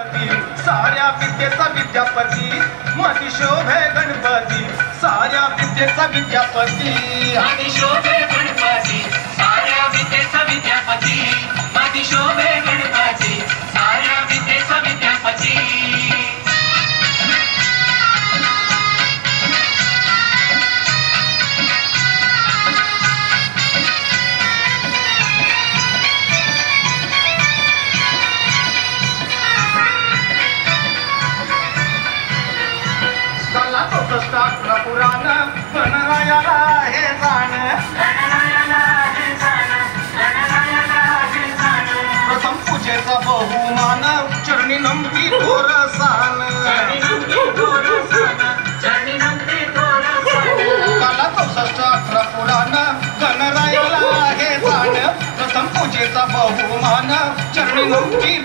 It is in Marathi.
साऱ्या विद्येचा विद्यापती मती शोभे गणपती साऱ्या विद्येचा विद्यापती मती शोभे गणपती साऱ्या विद्येचा विद्यापती मती शोभे गणपती साऱ्या विद्येचा विद्यापती पुराण गणरायाला हे जाण प्रथम पूजेचा बहुमान चरणी नमती थोरसान काला 64 पुराण गणरायाला हे जाण प्रथम पूजेचा बहुमान चरणी नमती